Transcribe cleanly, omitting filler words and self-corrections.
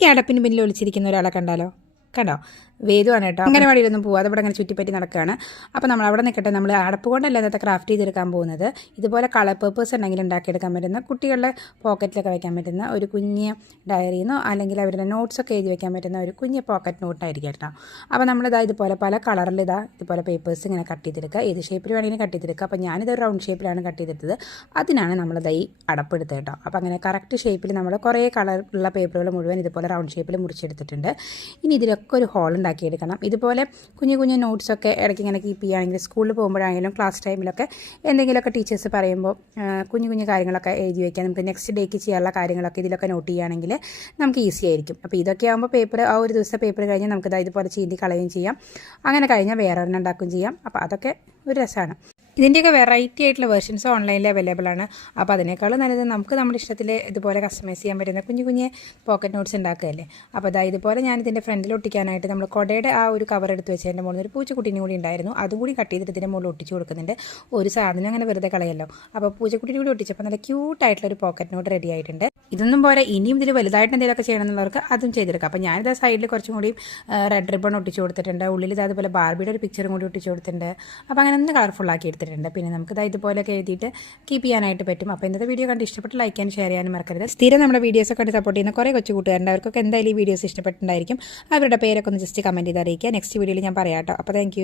ഈ അടപ്പിന് പിന്നിൽ ഒളിച്ചിരിക്കുന്ന ഒരാളെ കണ്ടാലോ? കണ്ടോ? വേദുവാണ് കേട്ടോ. അംഗനവാടിയിലൊന്നും പോവാതെ ഇവിടെ അങ്ങനെ ചുറ്റിപ്പറ്റി നടക്കുകയാണ്. അപ്പോൾ നമ്മൾ അവിടെ നിൽക്കട്ടെ. നമ്മൾ അടപ്പ് കൊണ്ടല്ല ഇന്നത്തെ ക്രാഫ്റ്റ് ചെയ്തെടുക്കാൻ പോകുന്നത്. ഇതുപോലെ കളർ പേപ്പേഴ്സ് ഉണ്ടെങ്കിൽ ഉണ്ടാക്കിയെടുക്കാൻ പറ്റുന്ന, കുട്ടികളുടെ പോക്കറ്റിലൊക്കെ വയ്ക്കാൻ പറ്റുന്ന ഒരു കുഞ്ഞ് ഡയറിന്നോ അല്ലെങ്കിൽ അവരുടെ നോട്ട്സൊക്കെ എഴുതി വയ്ക്കാൻ പറ്റുന്ന ഒരു കുഞ്ഞ് പോക്കറ്റ് നോട്ടായിരിക്കും കേട്ടോ. അപ്പോൾ നമ്മളിതാ ഇതുപോലെ പല കളറിൽ ഇതുപോലെ പേപ്പേഴ്സ് ഇങ്ങനെ കട്ട് ചെയ്തെടുക്കുക. ഏത് ഷേപ്പിൽ വേണമെങ്കിലും കട്ട് ചെയ്തെടുക്കുക. അപ്പോൾ ഞാനിത് റൗണ്ട് ഷേപ്പിലാണ് കട്ട് ചെയ്തെടുത്തത്. അതിനാണ് നമ്മളിതാ ഈ അടപ്പെടുത്തത് കേട്ടോ. അപ്പോൾ അങ്ങനെ കറക്റ്റ് ഷേപ്പിൽ നമ്മൾ കുറേ കളറുള്ള പേപ്പറുകൾ മുഴുവൻ ഇതുപോലെ റൗണ്ട് ഷേപ്പിൽ മുറിച്ചെടുത്തിട്ടുണ്ട്. ഇനി ഇതിലൊക്കെ ഒരു ഹോൾ ഉണ്ടാക്കിയെടുക്കണം. ഇതുപോലെ കുഞ്ഞു കുഞ്ഞു നോട്ട്സൊക്കെ ഇടയ്ക്ക് ഇങ്ങനെ കീപ്പ് ചെയ്യുകയാണെങ്കിൽ സ്കൂളിൽ പോകുമ്പോഴാണെങ്കിലും ക്ലാസ് ടൈമിലൊക്കെ എന്തെങ്കിലുമൊക്കെ ടീച്ചേഴ്സ് പറയുമ്പോൾ കുഞ്ഞു കുഞ്ഞു കാര്യങ്ങളൊക്കെ എഴുതി വയ്ക്കാം. നമുക്ക് നെക്സ്റ്റ് ഡേക്ക് ചെയ്യാനുള്ള കാര്യങ്ങളൊക്കെ ഇതിലൊക്കെ നോട്ട് ചെയ്യുകയാണെങ്കിൽ നമുക്ക് ഈസി ആയിരിക്കും. അപ്പോൾ ഇതൊക്കെ ആകുമ്പോൾ പേപ്പർ ആ ഒരു ദിവസത്തെ പേപ്പർ കഴിഞ്ഞാൽ നമുക്ക് ഇതുപോലെ ചീന്തി കളയുകയും ചെയ്യാം. അങ്ങനെ കഴിഞ്ഞാൽ വേറെ ഒരെണ്ണം ഉണ്ടാക്കുകയും ചെയ്യാം. അപ്പോൾ അതൊക്കെ ഒരു രസമാണ്. ഇതിൻ്റെയൊക്കെ വെറൈറ്റി ആയിട്ടുള്ള വെർഷൻസ് ഓൺലൈനിൽ അവൈലബിൾ ആണ്. അപ്പോൾ അതിനേക്കാളും നല്ലത് നമുക്ക് നമ്മുടെ ഇഷ്ടത്തിൽ ഇതുപോലെ കസ്റ്റമൈസ് ചെയ്യാൻ പറ്റുന്ന കുഞ്ഞു കുഞ്ഞ് പോക്കറ്റ് നോട്ട്സ് ഉണ്ടാക്കുകയല്ലേ. അപ്പോൾ ഇതുപോലെ ഞാൻ ഇതിൻ്റെ ഫ്രണ്ടിൽ ഒട്ടിക്കാനായിട്ട് നമ്മൾ കുടയുടെ ആ ഒരു കവർ എടുത്ത് വെച്ചതിൻ്റെ മുകളിൽ ഒരു പൂച്ചക്കുട്ടീനും കൂടി ഉണ്ടായിരുന്നു. അതും കൂടി കട്ട് ചെയ്തിട്ട് ഇതിൻ്റെ മുകളിൽ ഒട്ടിച്ച് കൊടുക്കുന്നുണ്ട്. ഒരു സാധനം അങ്ങനെ വെറുതെ കളയല്ലോ. അപ്പോൾ പൂച്ചക്കുട്ടി കൂടി ഒട്ടിച്ചപ്പോൾ നല്ല ക്യൂട്ടായിട്ടുള്ളൊരു പോക്കറ്റ് നോട്ട് റെഡി ആയിട്ടുണ്ട്. ഇതൊന്നും പോരാ, ഇനിയും ഇതിൽ വലുതായിട്ട് എന്തെങ്കിലുമൊക്കെ ചെയ്യണമെന്നുള്ളവർക്ക് അതും ചെയ്തെടുക്കാം. അപ്പോൾ ഞാനിത് സൈഡിൽ കുറച്ചും കൂടി റെഡ് റിബൺ ഒട്ടിച്ച് കൊടുത്തിട്ടുണ്ട്. ഉള്ളിൽ അതുപോലെ ബാർബിയുടെ ഒരു പിക്ചറും കൂടി ഒട്ടിച്ച് കൊടുത്തിട്ടുണ്ട്. അപ്പോൾ അങ്ങനെ ഒന്ന് കളർഫുള്ളാക്കി എടുത്തിട്ടുണ്ട്. പിന്നെ നമുക്ക് ഇതുപോലെയൊക്കെ എഴുതിയിട്ട് കീപ്പ് ചെയ്യാനായിട്ട് പറ്റും. അപ്പോൾ ഇന്നത്തെ വീഡിയോ കണ്ട് ഇഷ്ടപ്പെട്ട് ലൈക്ക് ചെയ്യാനും ഷെയർ ചെയ്യാനും മറക്കരുത്. സ്ഥിരം നമ്മുടെ വീഡിയോസൊക്കെ കണ്ട് സപ്പോർട്ട് ചെയ്യുന്ന കുറേ കൊച്ചു കൂട്ടുകാരുണ്ട്. അവർക്കൊക്കെ എന്തായാലും ഈ വീഡിയോസ് ഇഷ്ടപ്പെട്ടിട്ടുണ്ടായിരിക്കും. അവരുടെ പേരൊക്കെ ഒന്ന് ജസ്റ്റ് കമൻറ്റ് ചെയ്ത് അറിയിക്കുക. നെക്സ്റ്റ് വീഡിയോയിൽ ഞാൻ പറയാം കേട്ടോ. അപ്പോൾ താങ്ക്